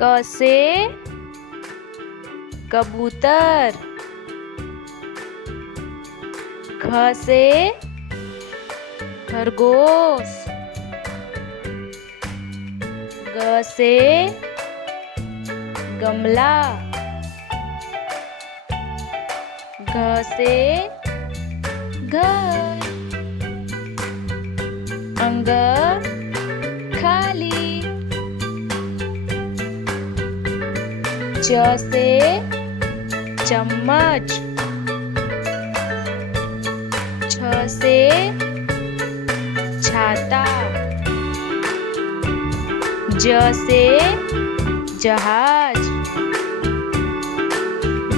क से कबूतर, ख से खरगोश, ग से गमला, घ से घर, अंग खाली, च से चम्मच, छ से छाता, ज से जहाज,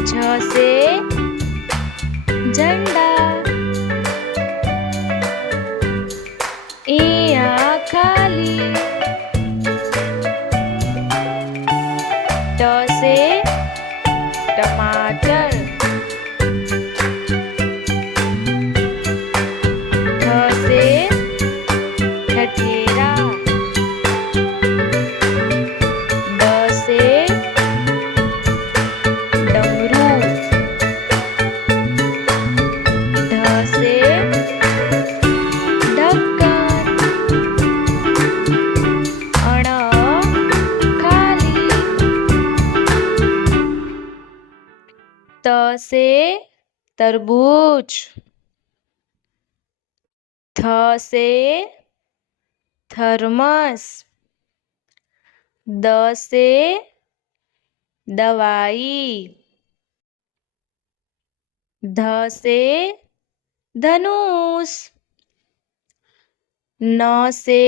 झ से झंडा, इया खाली, ट से टमाटर, ठ से ठठेरा, ड से डमरू, ढ से ढक्कन, अण खाली, त से तरबूज, थ से थर्मस, द से दवाई, ध से धनुष, न से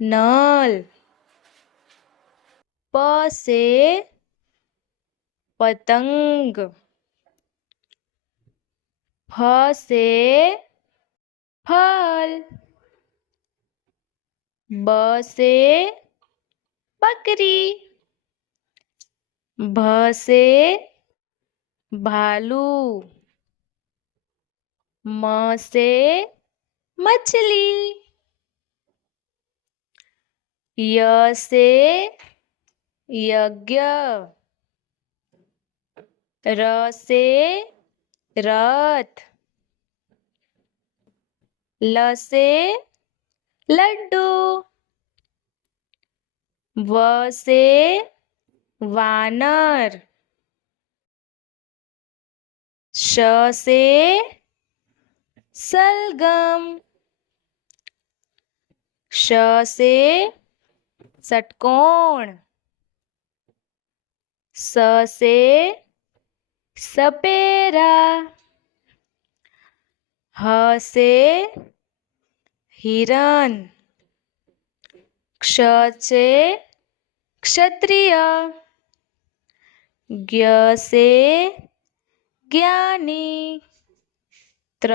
नल, प से पतंग, फ से फल, ब से बकरी, भ से भालू, म से मछली, य से यज्ञ, र से रथ, ल से लड्डू, व से वानर, श से सलगम, श से षटकोण, स से सपेरा, ह से हिरण, क्ष से क्षत्रिय, ज्ञ से ज्ञानी, त्र